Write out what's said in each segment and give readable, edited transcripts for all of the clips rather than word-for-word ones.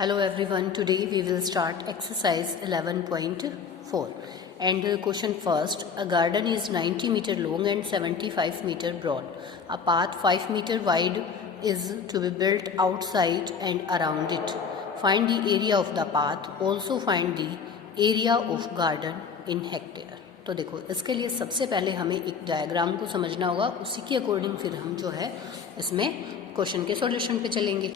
Hello everyone, today we will start exercise 11.4 and question first. A garden is 90 meter long and 75 meter broad. A path 5 meter wide is to be built outside and around it. Find the area of the path, also find the area of garden in hectare. तो देखो इसके लिए सबसे पहले हमें एक diagram को समझना होगा, उसी के अकॉर्डिंग फिर हम जो है इसमें क्वेश्चन के सॉल्यूशन पे चलेंगे।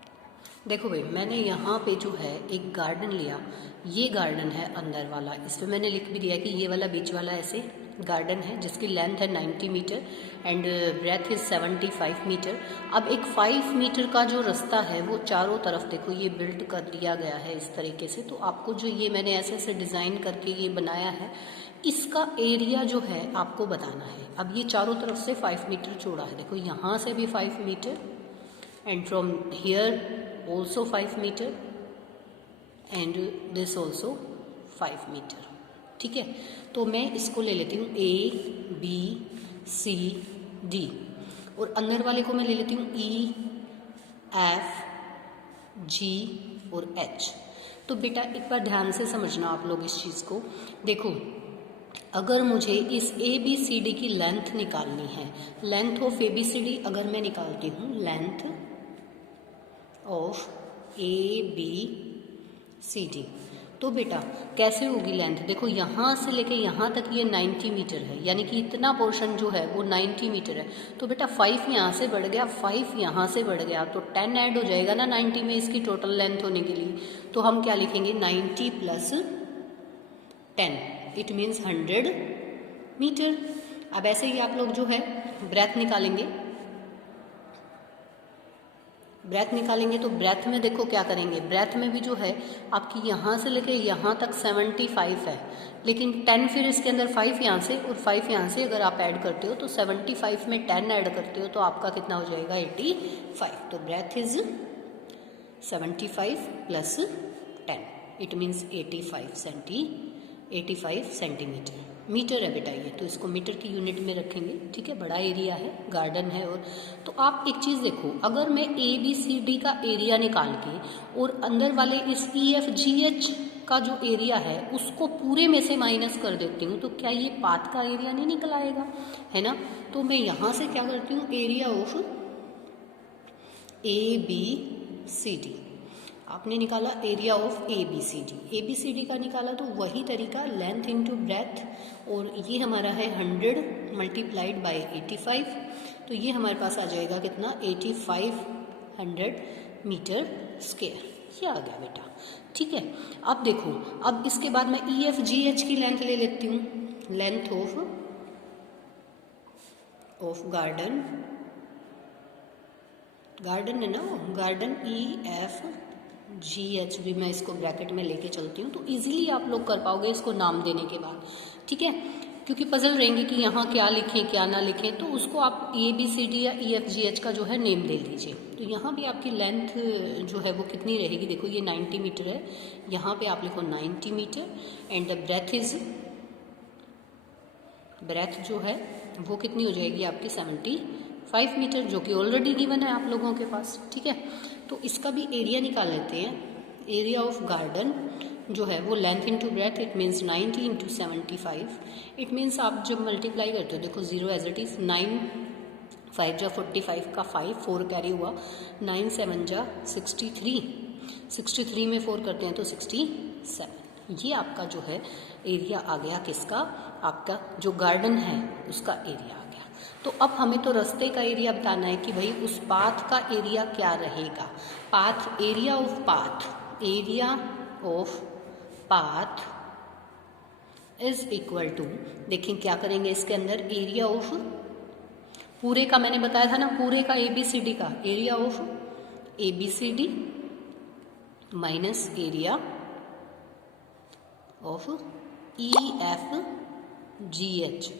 देखो भाई, मैंने यहाँ पे जो है एक गार्डन लिया, ये गार्डन है अंदर वाला, इस पर मैंने लिख भी दिया कि ये वाला बीच वाला ऐसे गार्डन है जिसकी लेंथ है 90 metre and breadth is 75 metre. अब एक 5 मीटर का जो रास्ता है वो चारों तरफ देखो ये बिल्ड कर दिया गया है इस तरीके से। तो आपको जो ये मैंने ऐसे ऐसे डिज़ाइन करके ये बनाया है, इसका एरिया जो है आपको बताना है। अब ये चारों तरफ से 5 मीटर चौड़ा है, देखो यहाँ से भी 5 metre and from here also 5 meter and this also 5 meter। ठीक है, तो मैं इसको ले लेती हूँ A B C D और अंदर वाले को मैं ले लेती हूँ E F G और H। तो बेटा एक बार ध्यान से समझना आप लोग इस चीज़ को। देखो, अगर मुझे इस ए बी सी डी की लेंथ निकालनी है, length of A B C D अगर मैं निकालती हूँ length of A B C D, तो बेटा कैसे होगी लेंथ? देखो यहाँ से लेके यहाँ तक ये 90 मीटर है, यानी कि इतना पोर्शन जो है वो 90 मीटर है। तो बेटा 5 यहाँ से बढ़ गया, 5 यहाँ से बढ़ गया, तो 10 ऐड हो जाएगा ना 90 में इसकी टोटल लेंथ होने के लिए। तो हम क्या लिखेंगे 90 प्लस 10, इट मीन्स 100 मीटर। अब ऐसे ही आप लोग जो है ब्रेथ निकालेंगे, ब्रेथ निकालेंगे तो ब्रेथ में देखो क्या करेंगे, ब्रेथ में भी जो है आपकी यहाँ से लेके यहाँ तक 75 है, लेकिन 10 फिर इसके अंदर 5 यहाँ से और 5 यहाँ से अगर आप ऐड करते हो तो 75 में 10 ऐड करते हो तो आपका कितना हो जाएगा 85। तो breadth is 75 plus 10, it means 85 centimetre. Metre है बेटा ये, तो इसको मीटर की यूनिट में रखेंगे। ठीक है, बड़ा एरिया है, गार्डन है। और तो आप एक चीज़ देखो, अगर मैं ए बी सी डी का एरिया निकाल के और अंदर वाले इस ई एफ जी एच का जो एरिया है उसको पूरे में से माइनस कर देती हूँ, तो क्या ये पाथ का एरिया नहीं निकल आएगा, है ना? तो मैं यहाँ से क्या करती हूँ, area of A B C D आपने निकाला, area of A B C D का निकाला, तो वही तरीका लेंथ इनटू ब्रेथ, और ये हमारा है 100 मल्टीप्लाइड बाय 85, तो ये हमारे पास आ जाएगा कितना 8500 मीटर स्क्वायर। ये आ गया बेटा। ठीक है, अब देखो, अब इसके बाद मैं ई एफ जी एच की लेंथ ले लेती हूँ, लेंथ ऑफ गार्डन है ना, गार्डन ई एफ जी एच भी मैं इसको ब्रैकेट में लेके चलती हूँ, तो इजीली आप लोग कर पाओगे इसको नाम देने के बाद। ठीक है, क्योंकि पजल रहेंगे कि यहाँ क्या लिखें क्या ना लिखें, तो उसको आप ए बी सी डी या ई एफ जी एच का जो है नेम दे दीजिए। तो यहाँ भी आपकी लेंथ जो है वो कितनी रहेगी, देखो ये 90 मीटर है, यहाँ पे आप लिखो 90 मीटर एंड द ब्रेथ जो है वो कितनी हो जाएगी आपकी 75 मीटर, जो कि ऑलरेडी गिवन है आप लोगों के पास। ठीक है, तो इसका भी एरिया निकाल लेते हैं। एरिया ऑफ गार्डन जो है वो length into breadth, it means 90 into 75, it means आप जब मल्टीप्लाई करते हो, देखो 0 एज इट इज़, 9 5 जा 45 का 5 4 कैरी हुआ, 9 7 जा 63 में 4 करते हैं तो 67। ये आपका जो है एरिया आ गया किसका, आपका जो गार्डन है उसका एरिया आ गया। तो अब हमें तो रास्ते का एरिया बताना है कि भाई उस पाथ का एरिया क्या रहेगा। Path, area of path is equal to, देखें क्या करेंगे इसके अंदर, एरिया ऑफ पूरे का मैंने बताया था ना, पूरे का ए बी सी डी का, area of A B C D minus area of E F G H.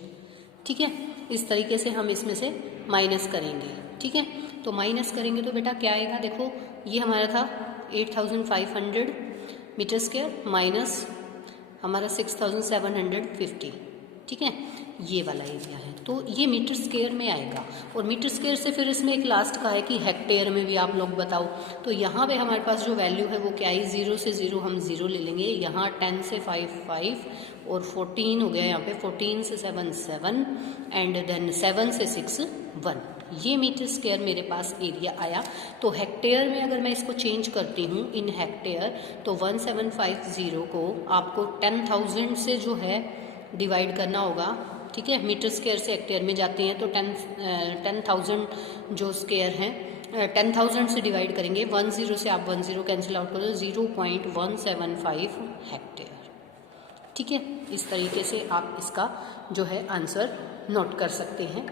ठीक है, इस तरीके से हम इसमें से माइनस करेंगे। ठीक है, तो माइनस करेंगे तो बेटा क्या आएगा, देखो ये हमारा था 8500 मीटर स्क्वायर माइनस हमारा 6750, ठीक है, ये वाला एरिया है, तो ये मीटर स्क्वायर में आएगा। और मीटर स्क्वायर से फिर इसमें एक लास्ट का है कि हेक्टेयर में भी आप लोग बताओ। तो यहाँ पे हमारे पास जो वैल्यू है वो क्या है, 0 से 0 हम 0 ले लेंगे, यहाँ 10 से 5 5 और 14 हो गया, यहाँ पे 14 से 7 7 एंड देन 7 से 6 1। ये मीटर स्क्वायर मेरे पास एरिया आया। तो हेक्टेयर में अगर मैं इसको चेंज करती हूँ इन हेक्टेयर, तो 1750 को आपको 10,000 से जो है डिवाइड करना होगा। ठीक है, मीटर स्क्वायर से हेक्टेयर में जाते हैं तो 10,000 जो स्क्वायर हैं 10,000 से डिवाइड करेंगे, 10 से आप 10 कैंसिल आउट करो, 0.175 हेक्टेयर। ठीक है, इस तरीके से आप इसका जो है आंसर नोट कर सकते हैं।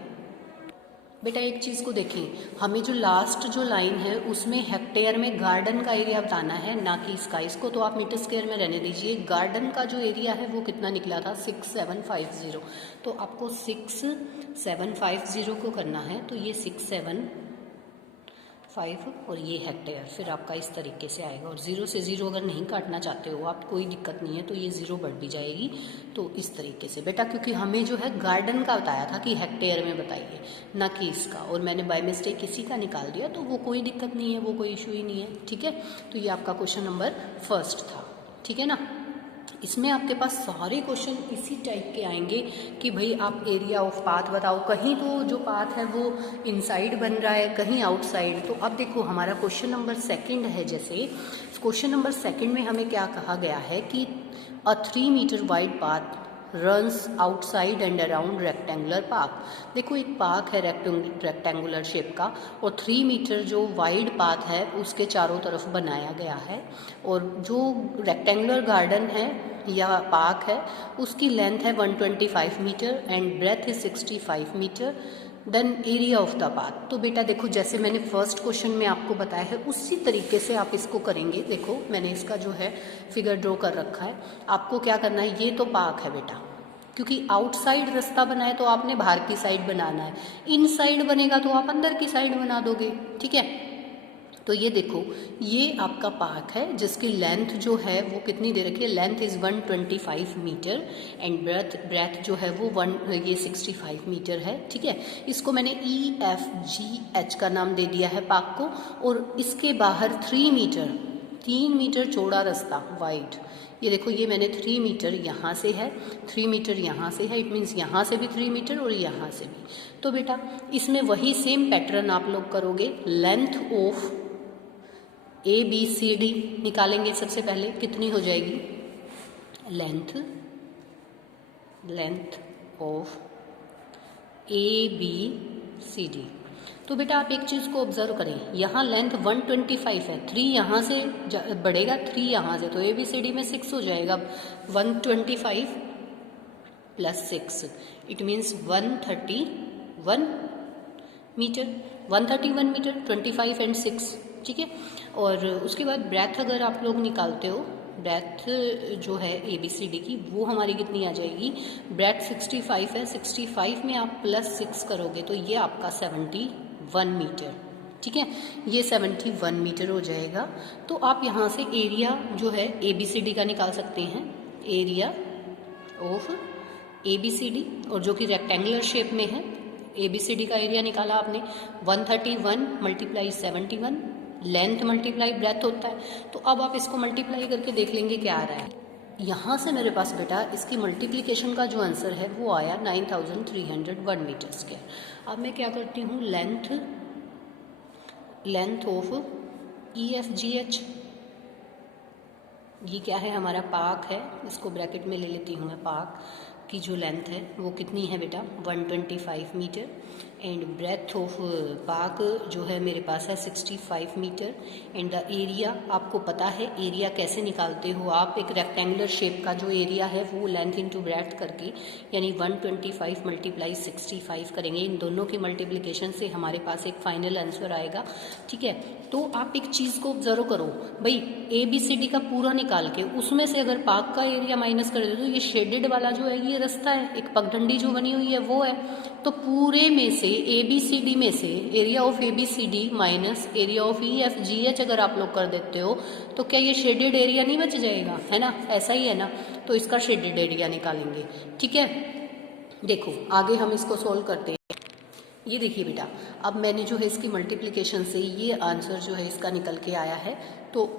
बेटा एक चीज़ को देखें, हमें जो लास्ट जो लाइन है उसमें हेक्टेयर में गार्डन का एरिया बताना है, ना कि इसका। इसको तो आप मीटर स्क्वायर में रहने दीजिए। गार्डन का जो एरिया है वो कितना निकला था, 6750। तो आपको 6750 को करना है, तो ये 675 और ये हेक्टेयर, फिर आपका इस तरीके से आएगा। और 0 से 0 अगर नहीं काटना चाहते हो आप, कोई दिक्कत नहीं है, तो ये 0 बढ़ भी जाएगी। तो इस तरीके से बेटा, क्योंकि हमें जो है गार्डन का बताया था कि हेक्टेयर में बताइए, ना कि इसका, और मैंने बाय मिस्टेक इसी का निकाल दिया, तो वो कोई दिक्कत नहीं है, वो कोई इशू ही नहीं है। ठीक है, तो ये आपका क्वेश्चन नंबर 1 था। ठीक है ना, इसमें आपके पास सारे क्वेश्चन इसी टाइप के आएंगे कि भाई आप एरिया ऑफ पाथ बताओ। कहीं तो जो पाथ है वो इनसाइड बन रहा है, कहीं आउटसाइड। तो अब देखो हमारा क्वेश्चन नंबर 2 है, जैसे क्वेश्चन नंबर 2 में हमें क्या कहा गया है कि a 3 metre wide path runs outside and around rectangular park. देखो एक पार्क है रेक्टेंगुलर शेप का, और 3 मीटर जो वाइड पाथ है उसके चारों तरफ बनाया गया है। और जो रेक्टेंगुलर गार्डन है या पार्क है उसकी लेंथ है 125 मीटर एंड ब्रेथ है 65 metre. Then area of the path. तो बेटा देखो, जैसे मैंने फर्स्ट क्वेश्चन में आपको बताया है उसी तरीके से आप इसको करेंगे। देखो मैंने इसका जो है फिगर ड्रॉ कर रखा है। आपको क्या करना है, ये तो पार्क है बेटा, क्योंकि आउटसाइड रास्ता बना है तो आपने बाहर की साइड बनाना है, इन साइड बनेगा तो आप अंदर की साइड बना दोगे। ठीक है, तो ये देखो ये आपका पार्क है जिसकी लेंथ जो है वो कितनी दे रखी है, length is 125 metre and breadth जो है वो 65 मीटर है। ठीक है, इसको मैंने EFGH का नाम दे दिया है पार्क को। और इसके बाहर 3 मीटर चौड़ा रास्ता वाइड, ये देखो ये मैंने 3 मीटर यहाँ से है, 3 मीटर यहाँ से है, इट मीन्स यहाँ से भी 3 मीटर और यहाँ से भी। तो बेटा इसमें वही सेम पैटर्न आप लोग करोगे। लेंथ ऑफ ABCD निकालेंगे सबसे पहले, कितनी हो जाएगी, लेंथ ऑफ ABCD। तो बेटा आप एक चीज़ को ऑब्जर्व करें, यहाँ लेंथ 125 है, 3 यहाँ से बढ़ेगा, 3 यहाँ से, तो ABCD में 6 हो जाएगा। 125 plus 6 it means 131 metre, 131 metre, 25 and 6। ठीक है, और उसके बाद ब्रेथ अगर आप लोग निकालते हो, ब्रेथ जो है ABCD की वो हमारी कितनी आ जाएगी, ब्रेथ 65 है, 65 में आप प्लस 6 करोगे तो ये आपका 71 मीटर। ठीक है, ये 71 मीटर हो जाएगा। तो आप यहाँ से एरिया जो है ABCD का निकाल सकते हैं, एरिया ऑफ ABCD, और जो कि रेक्टेंगुलर शेप में है। ABCD का एरिया निकाला आपने, 131 मल्टीप्लाई 71, लेंथ मल्टीप्लाई ब्रेथ होता है। तो अब आप इसको मल्टीप्लाई करके देख लेंगे क्या आ रहा है। यहाँ से मेरे पास बेटा इसकी मल्टीप्लिकेशन का जो आंसर है वो आया 9301 मीटर स्क्वायर। अब मैं क्या करती हूँ, लेंथ ऑफ EFGH, ये क्या है, हमारा पार्क है, इसको ब्रैकेट में ले लेती हूँ मैं। पार्क की जो लेंथ है वो कितनी है बेटा, 125 metre and breadth of park जो है मेरे पास है 65 मीटर एंड द एरिया, आपको पता है एरिया कैसे निकालते हो आप, एक रेक्टेंगुलर शेप का जो एरिया है वो लेंथ इंटू ब्रेथ करके, यानी 125 मल्टीप्लाई 65 करेंगे। इन दोनों की मल्टीप्लिकेशन से हमारे पास एक फाइनल आंसर आएगा। ठीक है, तो आप एक चीज़ को ऑब्जर्व करो भाई, ABCD का पूरा निकाल के उसमें से अगर पार्क का एरिया माइनस कर दे तो ये शेडेड वाला जो है ये रास्ता है, एक पगडंडी जो बनी हुई है वो है। तो पूरे में से ABCD में से area of ABCD minus area of EFGH अगर आप लोग कर देते हो तो क्या ये शेडेड एरिया नहीं बच जाएगा, है ना, ऐसा ही है ना। तो इसका शेडेड एरिया निकालेंगे। ठीक है, देखो आगे हम इसको सोल्व करते हैं। ये देखिए बेटा, अब मैंने जो है इसकी मल्टीप्लिकेशन से ये आंसर जो है इसका निकल के आया है। तो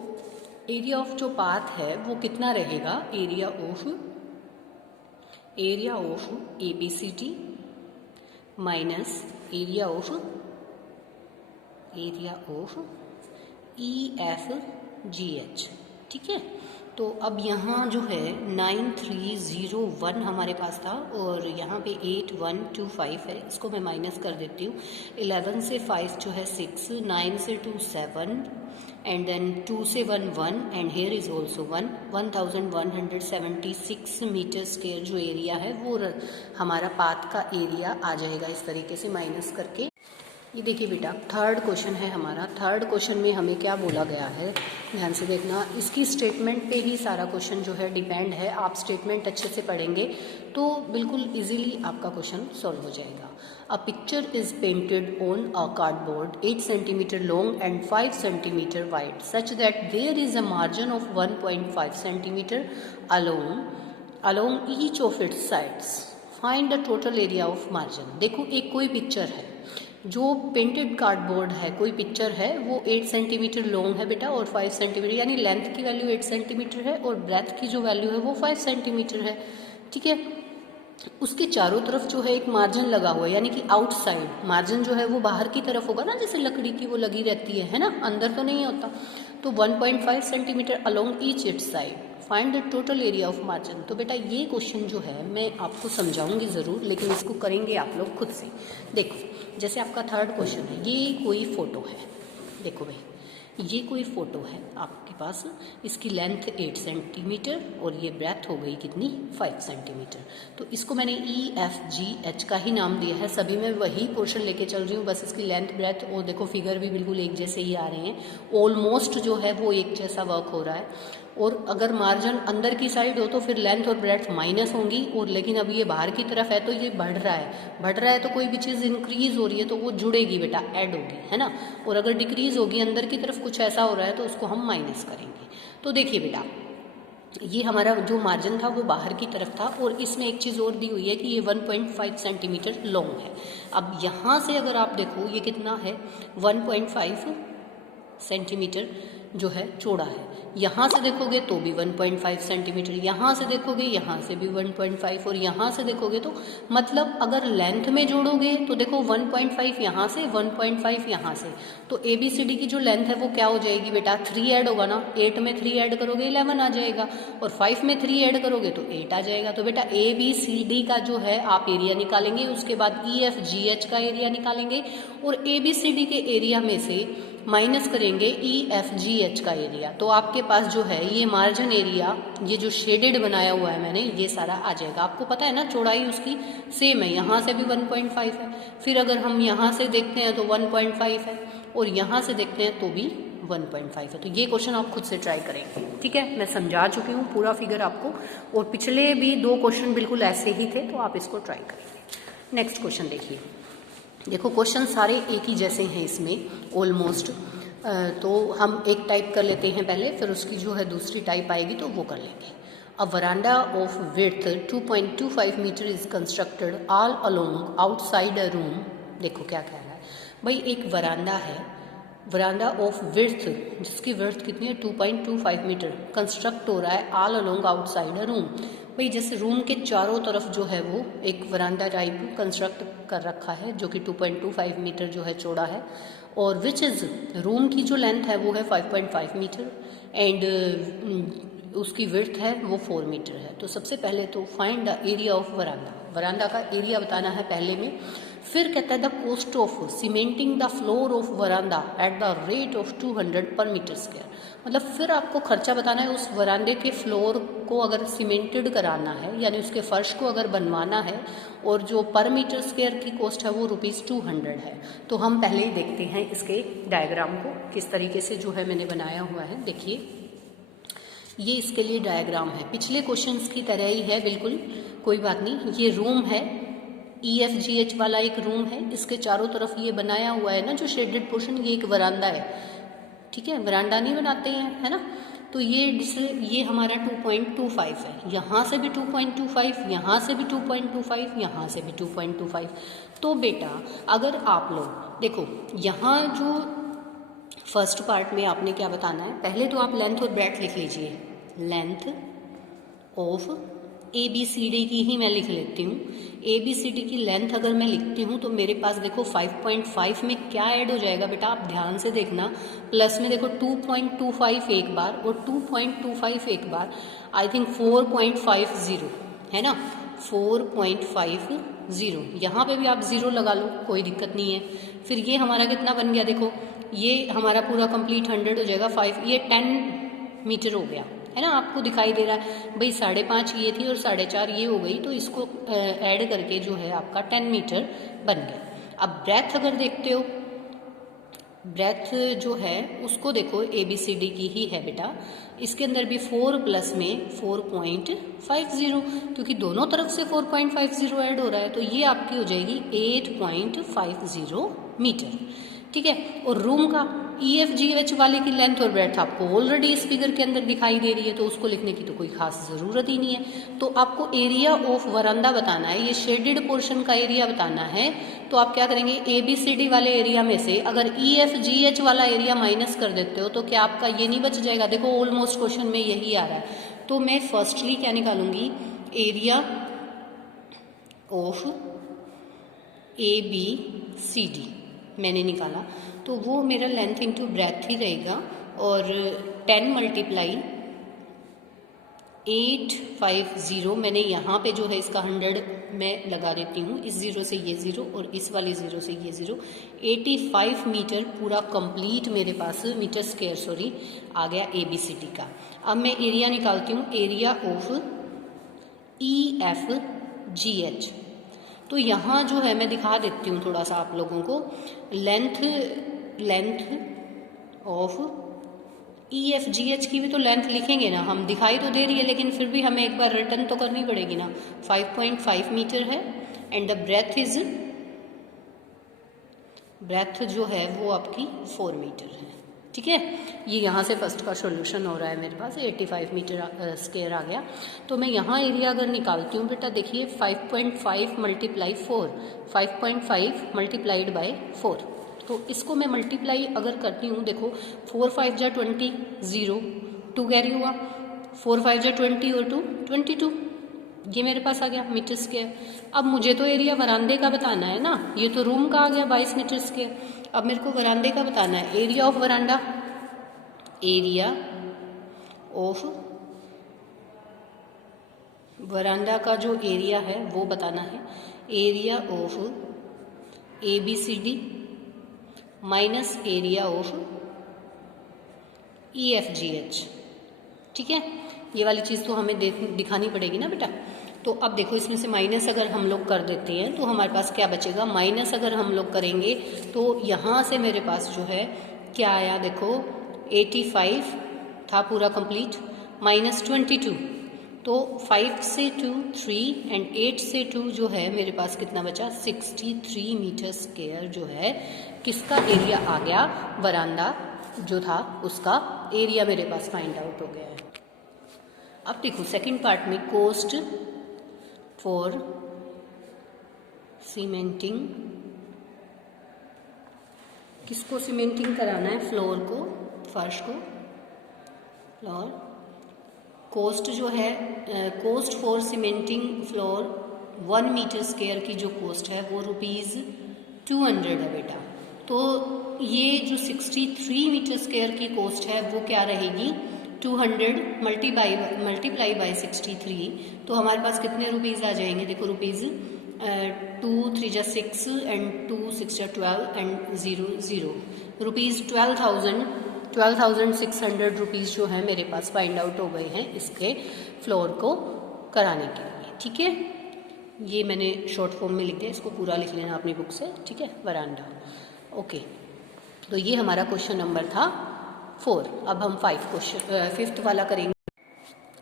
एरिया ऑफ जो पाथ है वो कितना रहेगा, area of ABCD minus area of EFGH। ठीक है, तो अब यहाँ जो है 9301 हमारे पास था और यहाँ पे 8125 है, इसको मैं माइनस कर देती हूँ। 11 से 5 जो है 6, 9 से 2 7 एंड देन 2 से 1 1 and here is also 1। 1176 metre square जो एरिया है वो हमारा पाथ का एरिया आ जाएगा इस तरीके से माइनस करके। ये देखिए बेटा, थर्ड क्वेश्चन है हमारा। थर्ड क्वेश्चन में हमें क्या बोला गया है, ध्यान से देखना। इसकी स्टेटमेंट पे ही सारा क्वेश्चन जो है डिपेंड है। आप स्टेटमेंट अच्छे से पढ़ेंगे तो बिल्कुल इजीली आपका क्वेश्चन सॉल्व हो जाएगा। A picture is painted on a cardboard 8 centimetre long and 5 centimetre wide such that there is a margin of 1.5 centimetre along each of its sides. Find the total area of margin। देखो एक कोई picture है, जो painted cardboard है, कोई picture है, वो 8 centimetre long है बेटा और 5 सेंटीमीटर, यानी लेंथ की वैल्यू 8 सेंटीमीटर है और ब्रेथ की जो वैल्यू है वो 5 सेंटीमीटर है। ठीक है, उसके चारों तरफ जो है एक मार्जिन लगा हुआ है, यानी कि आउटसाइड मार्जिन जो है वो बाहर की तरफ होगा ना, जैसे लकड़ी की वो लगी रहती है ना, अंदर तो नहीं होता। तो 1.5 centimetre along each it's side. Find the total area of margin. तो बेटा ये क्वेश्चन जो है मैं आपको समझाऊंगी ज़रूर, लेकिन इसको करेंगे आप लोग खुद से। देखो जैसे आपका थर्ड क्वेश्चन है, ये कोई फोटो है, देखो भाई ये कोई फ़ोटो है आपके पास, इसकी लेंथ 8 सेंटीमीटर और ये ब्रेथ हो गई कितनी, 5 सेंटीमीटर। तो इसको मैंने EFGH का ही नाम दिया है, सभी में वही पोर्शन लेके चल रही हूँ, बस इसकी लेंथ ब्रेथ और देखो फिगर भी बिल्कुल एक जैसे ही आ रहे हैं, ऑलमोस्ट जो है वो एक जैसा वर्क हो रहा है। और अगर मार्जिन अंदर की साइड हो तो फिर लेंथ और ब्रेथ माइनस होंगी, और लेकिन अब ये बाहर की तरफ है तो ये बढ़ रहा है तो कोई भी चीज़ इंक्रीज हो रही है तो वो जुड़ेगी बेटा, ऐड होगी, है ना। और अगर डिक्रीज होगी, अंदर की तरफ कुछ ऐसा हो रहा है तो उसको हम माइनस करेंगे। तो देखिए बेटा, ये हमारा जो मार्जिन था वो बाहर की तरफ था, और इसमें एक चीज़ और दी हुई है कि ये 1.5 सेंटीमीटर लॉन्ग है। अब यहाँ से अगर आप देखो ये कितना है, 1.5 सेंटीमीटर जो है चौड़ा है। यहाँ से देखोगे तो भी 1.5 सेंटीमीटर, यहाँ से देखोगे यहाँ से भी 1.5, और यहाँ से देखोगे तो मतलब अगर लेंथ में जोड़ोगे तो देखो 1.5 यहाँ से, 1.5 यहाँ से, तो ABCD की जो लेंथ है वो क्या हो जाएगी बेटा, 3 ऐड होगा ना, 8 में 3 ऐड करोगे 11 आ जाएगा, और 5 में 3 ऐड करोगे तो 8 आ जाएगा। तो बेटा ABCD का जो है आप एरिया निकालेंगे, उसके बाद EFGH का एरिया निकालेंगे, और ABCD के एरिया में से माइनस करेंगे EFGH का एरिया। तो आपके पास जो है ये मार्जिन एरिया, ये जो शेडेड बनाया हुआ है मैंने, ये सारा आ जाएगा। आपको पता है ना चौड़ाई उसकी सेम है, यहाँ से भी 1.5 है, फिर अगर हम यहाँ से देखते हैं तो 1.5 है, और यहाँ से देखते हैं तो भी 1.5 है। तो ये क्वेश्चन आप खुद से ट्राई करेंगे, ठीक है। मैं समझा चुकी हूँ पूरा फिगर आपको, और पिछले भी 2 क्वेश्चन बिल्कुल ऐसे ही थे, तो आप इसको ट्राई करेंगे। नेक्स्ट क्वेश्चन देखिए, देखो क्वेश्चन सारे एक ही जैसे हैं इसमें ऑलमोस्ट, तो हम एक टाइप कर लेते हैं पहले, फिर उसकी जो है दूसरी टाइप आएगी तो वो कर लेंगे। A veranda of width 2.25 metre is constructed all along outside a room. देखो क्या कह रहा है भाई, एक वरांडा है, वरांडा ऑफ विड्थ जिसकी विड्थ कितनी है 2.25 मीटर, कंस्ट्रक्ट हो रहा है all along outside a room. भाई जैसे रूम के चारों तरफ जो है वो एक वरांडा टाइप कंस्ट्रक्ट कर रखा है जो कि 2.25 मीटर जो है चौड़ा है, और विच इज़ रूम की जो लेंथ है वो है 5.5 मीटर एंड उसकी विड्थ है वो 4 मीटर है। तो सबसे पहले तो फाइंड द एरिया ऑफ वरांडा, वरांडा का एरिया बताना है पहले में। फिर कहता है the cost of cementing the floor of veranda at the rate of 200 पर मीटर स्क्वायर। मतलब फिर आपको खर्चा बताना है उस वरांडे के फ्लोर को अगर सीमेंटेड कराना है, यानी उसके फर्श को अगर बनवाना है, और जो पर मीटर स्क्वायर की कॉस्ट है वो ₹200 है। तो हम पहले ही देखते हैं इसके डायग्राम को किस तरीके से जो है मैंने बनाया हुआ है। देखिए ये इसके लिए डायग्राम है, पिछले क्वेश्चंस की तरह ही है बिल्कुल, कोई बात नहीं। ये रूम है, EFGH वाला एक रूम है, इसके चारों तरफ ये बनाया हुआ है ना जो शेडेड पोर्शन, ये एक वरांडा है, ठीक है। वरांडा नहीं बनाते हैं, है ना। तो ये हमारा 2.25 है, यहाँ से भी 2.25, यहाँ से भी 2.25, यहाँ से भी 2.25। तो बेटा अगर आप लोग देखो, यहाँ जो फर्स्ट पार्ट में आपने क्या बताना है, पहले तो आप लेंथ और ब्रेड्थ लिख लीजिए। लेंथ ऑफ ABCD की ही मैं लिख लेती हूँ। ABCD की लेंथ अगर मैं लिखती हूँ तो मेरे पास देखो 5.5 में क्या ऐड हो जाएगा बेटा, आप ध्यान से देखना। प्लस में देखो 2.25 एक बार और 2.25 एक बार, आई थिंक 4.50 है ना, 4.50। यहाँ पे भी आप ज़ीरो लगा लो, कोई दिक्कत नहीं है। फिर ये हमारा कितना बन गया, देखो ये हमारा पूरा कंप्लीट 100 हो जाएगा। 5 ये 10 मीटर हो गया, है ना, आपको दिखाई दे रहा है भाई। 5.5 ये थी और 4.5 ये हो गई, तो इसको ऐड करके जो है आपका 10 मीटर बन गया। अब ब्रेथ अगर देखते हो, ब्रेथ जो है उसको देखो ABCD की ही है बेटा, इसके अंदर भी 4 प्लस में 4.50, क्योंकि दोनों तरफ से 4.50 ऐड हो रहा है, तो ये आपकी हो जाएगी 8.50 मीटर। ठीक है, और रूम का EFGH वाले की लेंथ और ब्रेड्थ आपको ऑलरेडी इस फिगर के अंदर दिखाई दे रही है, तो उसको लिखने की तो कोई खास ज़रूरत ही नहीं है। तो आपको एरिया ऑफ वरांडा बताना है, ये शेडेड पोर्शन का एरिया बताना है। तो आप क्या करेंगे, ABCD वाले एरिया में से अगर EFGH वाला एरिया माइनस कर देते हो तो क्या आपका ये नहीं बच जाएगा। देखो ऑलमोस्ट क्वेश्चन में यही आ रहा है। तो मैं फर्स्टली क्या निकालूंगी, एरिया ऑफ ABCD मैंने निकाला, तो वो मेरा लेंथ इंटू ब्रेथ ही रहेगा। और 10 मल्टीप्लाई 850, मैंने यहाँ पे जो है इसका 100 मैं लगा देती हूँ, इस ज़ीरो से ये ज़ीरो और इस वाले ज़ीरो से ये ज़ीरो, 85 मीटर पूरा कंप्लीट मेरे पास मीटर स्क्वायर सॉरी आ गया ABCD का। अब मैं एरिया निकालती हूँ, एरिया ऑफ EFGH। तो यहाँ जो है मैं दिखा देती हूँ थोड़ा सा आप लोगों को, लेंथ ऑफ EFGH की भी तो लेंथ लिखेंगे ना हम, दिखाई तो दे रही है लेकिन फिर भी हमें एक बार रिटर्न तो करनी पड़ेगी ना। 5.5 मीटर है एंड द ब्रेथ जो है वो आपकी 4 मीटर है। ठीक है, ये यहाँ से फर्स्ट का सॉल्यूशन हो रहा है मेरे पास, 85 मीटर स्क्वायर आ गया। तो मैं यहाँ एरिया अगर निकालती हूँ बेटा, देखिए 5.5 मल्टीप्लाई 4, 5.5 मल्टीप्लाइड बाय 4, तो इसको मैं मल्टीप्लाई अगर करती हूँ, देखो 4 5 जा 20, 0 2 कैरी हुआ, 4 5 जा 20 और 2 22, ये मेरे पास आ गया मीटर स्क्वायर। अब मुझे तो एरिया वरांडे का बताना है ना, ये तो रूम का आ गया 22 मीटर स्क्वायर। अब मेरे को वरांडे का बताना है, area of veranda, area of veranda का जो एरिया है वो बताना है, area of ABCD minus area of EFGH। ठीक है, ये वाली चीज़ तो हमें दिखानी पड़ेगी ना बेटा। तो अब देखो इसमें से माइनस अगर हम लोग कर देते हैं तो हमारे पास क्या बचेगा, माइनस अगर हम लोग करेंगे तो यहाँ से मेरे पास जो है क्या आया, देखो 85 था पूरा कंप्लीट, माइनस 22, तो 5 से 2 3 एंड 8 से 2 जो है मेरे पास कितना बचा, 63 मीटर स्क्वायर जो है किसका एरिया आ गया, वरांडा जो था उसका एरिया मेरे पास फाइंड आउट हो गया है। अब देखो सेकंड पार्ट में, कॉस्ट फॉर सीमेंटिंग, किसको सीमेंटिंग कराना है, फ्लोर को, फर्श को, फ्लोर। कॉस्ट जो है, cost for cementing floor 1 metre square की जो कॉस्ट है वो ₹200 है बेटा। तो ये जो 63 मीटर स्क्वायर की कॉस्ट है वो क्या रहेगी, 200 मल्टीप्लाई बाई 63, तो हमारे पास कितने रुपीज़ आ जाएंगे, देखो रुपीज़ 2 3 जा 6 एंड 2 6 जा 12 एंड 0 0, रुपीज़ 12,600 रुपीज़ जो है मेरे पास फाइंड आउट हो गए हैं इसके फ्लोर को कराने के लिए। ठीक है, ये मैंने शॉर्ट फॉर्म में लिख दिया, इसको पूरा लिख लेना अपनी बुक से। ठीक है, वरांडा। ओके, तो ये हमारा क्वेश्चन नंबर था 4। अब हम 5th वाला करेंगे।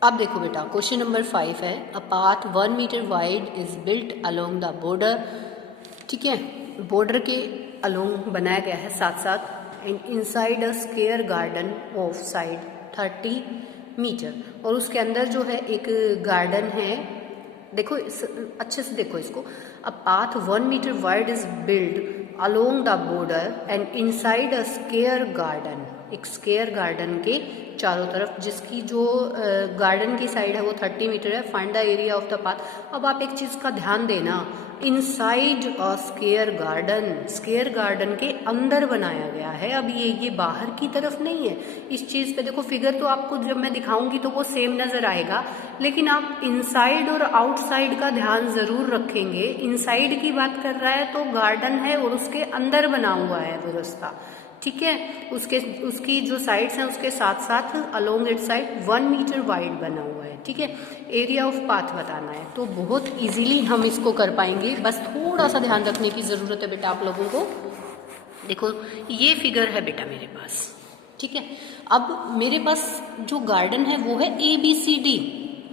अब देखो बेटा क्वेश्चन नंबर 5 है, a path 1 metre wide is built along the border. ठीक है, बॉर्डर के अलोंग बनाया गया है साथ साथ, and inside a square garden of side 30 metre. और उसके अंदर जो है एक गार्डन है, देखो अच्छे से देखो इसको। A path 1 metre wide is build along the border and inside a square garden, एक स्क्वायर गार्डन के चारों तरफ, जिसकी जो गार्डन की साइड है वो 30 मीटर है। Find the area of the path. अब आप एक चीज का ध्यान देना, inside a square garden, square garden के अंदर बनाया गया है। अब ये बाहर की तरफ नहीं है। इस चीज पे देखो, फिगर तो आपको जब मैं दिखाऊंगी तो वो सेम नजर आएगा, लेकिन आप इनसाइड और आउटसाइड का ध्यान जरूर रखेंगे। इनसाइड की बात कर रहा है तो गार्डन है और उसके अंदर बना हुआ है वो रास्ता, ठीक है। उसकी जो साइड्स हैं उसके साथ साथ along it side 1 metre wide बना हुआ है, ठीक है। एरिया ऑफ पाथ बताना है तो बहुत इजीली हम इसको कर पाएंगे, बस थोड़ा सा ध्यान रखने की जरूरत है बेटा आप लोगों को। देखो ये फिगर है बेटा मेरे पास, ठीक है। अब मेरे पास जो गार्डन है वो है ABCD,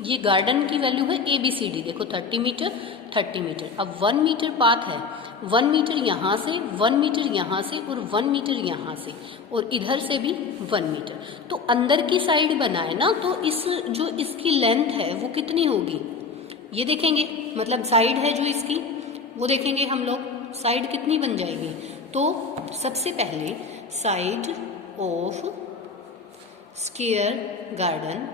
ये गार्डन की वैल्यू है ABCD। देखो 30 मीटर 30 मीटर। अब 1 मीटर पाथ है, 1 मीटर यहाँ से, 1 मीटर यहाँ से और 1 मीटर यहाँ से और इधर से भी 1 मीटर। तो अंदर की साइड बना है ना, तो इस जो इसकी लेंथ है वो कितनी होगी ये देखेंगे, मतलब साइड है जो इसकी वो देखेंगे हम लोग, साइड कितनी बन जाएगी। तो सबसे पहले side of square garden,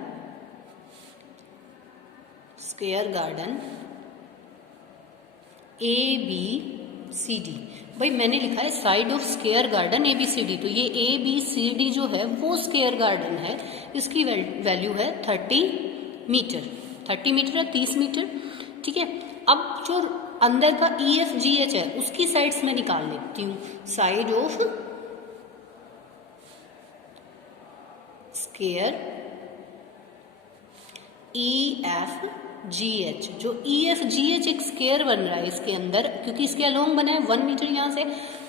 square garden ABCD, भाई मैंने लिखा है side of square garden ABCD, तो ये ABCD जो है वो स्क्वायर गार्डन है, इसकी वैल्यू है 30 मीटर। 30 मीटर है 30 मीटर, ठीक है। अब जो अंदर का EFGH है उसकी साइड्स में निकाल लेती हूँ। साइड ऑफ स्क्वायर EFGH, जो EFGH एक स्क्वायर बन रहा है इसके अंदर, क्योंकि इसके अलोंग बना है 1 मीटर यहाँ से,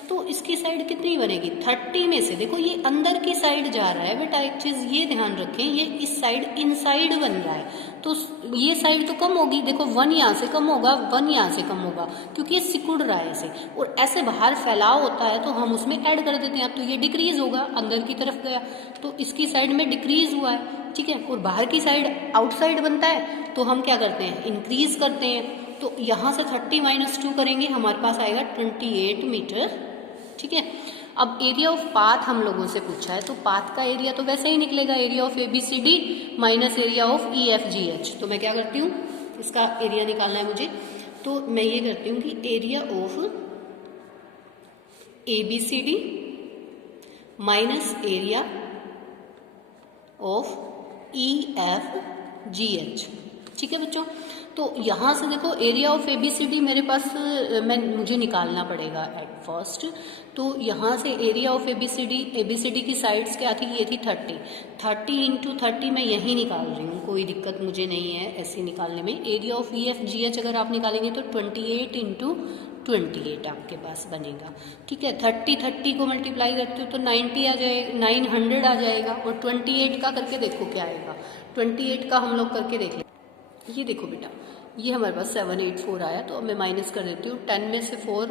तो इसकी साइड कितनी बनेगी 30 में से। देखो ये अंदर की साइड जा रहा है बेटा, एक चीज ये ध्यान रखें, ये इस साइड इनसाइड बन रहा है, तो ये साइड तो कम होगी। देखो 1 यहाँ से कम होगा, 1 यहाँ से कम होगा, क्योंकि ये सिकुड़ रहा है ऐसे, और ऐसे बाहर फैलाव होता है तो हम उसमें ऐड कर देते हैं। अब तो ये डिक्रीज होगा, अंदर की तरफ गया तो इसकी साइड में डिक्रीज हुआ है, ठीक है। और बाहर की साइड आउटसाइड बनता है तो हम क्या करते हैं इंक्रीज करते हैं। तो यहाँ से 30 - 2 करेंगे, हमारे पास आएगा 28 मीटर, ठीक है। अब एरिया ऑफ पाथ हम लोगों से पूछा है, तो पाथ का एरिया तो वैसे ही निकलेगा, area of ABCD minus area of EFGH। तो मैं क्या करती हूँ, इसका एरिया निकालना है मुझे, तो मैं ये करती हूँ कि area of ABCD minus area of EFGH, ठीक है बच्चों। तो यहाँ से देखो एरिया ऑफ ABCD मेरे पास मुझे निकालना पड़ेगा एट फर्स्ट। तो यहाँ से एरिया ऑफ ABCD की साइड्स क्या थी, ये थी 30 इंटू 30 मैं यही निकाल रही हूँ, कोई दिक्कत मुझे नहीं है ऐसे निकालने में। एरिया ऑफ EFGH अगर आप निकालेंगे तो 28 इंटू 28 आपके पास बनेगा, ठीक है। 30 को मल्टीप्लाई करते हो तो 90 आ जाएगा, 900 आ जाएगा। और 28 का करके देखो क्या आएगा, 28 का हम लोग करके देख लें। ये देखो बेटा, ये हमारे पास 784 आया, तो अब मैं माइनस कर देती हूँ। 10 में से 4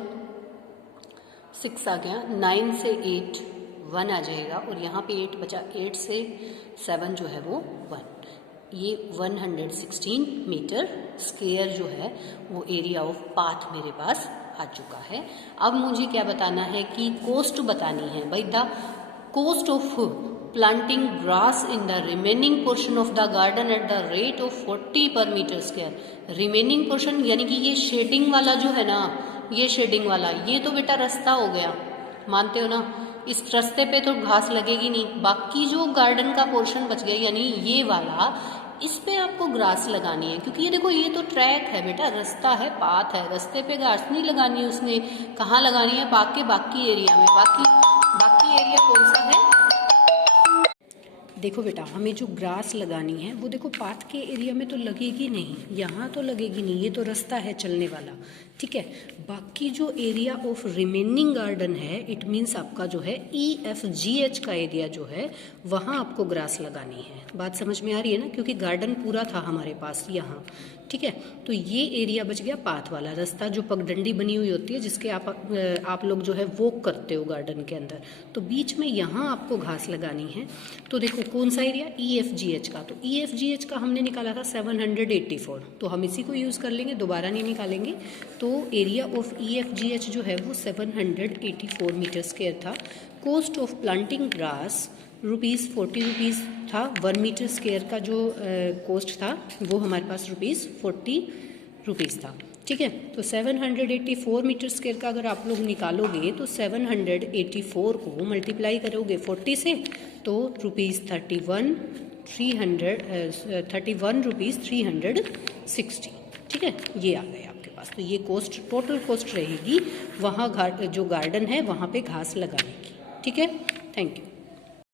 6 आ गया, 9 से 8 1 आ जाएगा, और यहाँ पे 8 बचा, 8 से 7 जो है वो 1। ये 116 मीटर स्क्वायर जो है वो एरिया ऑफ पाथ मेरे पास आ चुका है। अब मुझे क्या बताना है कि कोस्ट बतानी है भाई, the cost of planting grass in the remaining portion of the garden at the rate of 40 per meter square। remaining portion यानी कि ये शेडिंग वाला जो है ना, ये शेडिंग वाला, ये तो बेटा रास्ता हो गया, मानते हो ना। इस रास्ते पे तो घास लगेगी नहीं, बाकी जो गार्डन का पोर्शन बच गया यानी ये वाला, इस पे आपको ग्रास लगानी है, क्योंकि ये देखो ये तो ट्रैक है बेटा, रास्ता है, पाथ है, रास्ते पे घास नहीं लगानी है उसने। कहाँ लगानी है, बाकी एरिया में। बाकी एरिया कौन सा है, देखो बेटा हमें जो ग्रास लगानी है वो देखो पाथ के एरिया में तो लगेगी नहीं, यहाँ तो लगेगी नहीं, ये तो रास्ता है चलने वाला, ठीक है। बाकी जो एरिया ऑफ रिमेनिंग गार्डन है, इट मीन्स आपका जो है EFGH का एरिया जो है वहाँ आपको ग्रास लगानी है। बात समझ में आ रही है ना, क्योंकि गार्डन पूरा था हमारे पास यहाँ, ठीक है। तो ये एरिया बच गया पाथ वाला, रास्ता जो पगडंडी बनी हुई होती है जिसके आप लोग जो है वॉक करते हो गार्डन के अंदर, तो बीच में यहाँ आपको घास लगानी है। तो देखो कौन सा एरिया, EFGH का। तो EFGH का हमने निकाला था 784, तो हम इसी को यूज़ कर लेंगे, दोबारा नहीं निकालेंगे। तो एरिया ऑफ EFGH जो है वो 784 मीटर स्क्वायर था। कॉस्ट ऑफ प्लांटिंग ग्रास ₹40 था। 1 मीटर स्क्वायर का जो कॉस्ट था वो हमारे पास ₹40 था, ठीक है। तो 784 मीटर स्क्वायर का अगर आप लोग निकालोगे तो 784 को मल्टीप्लाई करोगे 40 से, तो ₹31,360, ठीक है, ये आ गए आपके पास। तो ये कॉस्ट, टोटल कॉस्ट रहेगी वहाँ जो गार्डन है वहाँ पे घास लगाने की, ठीक है। Thank you.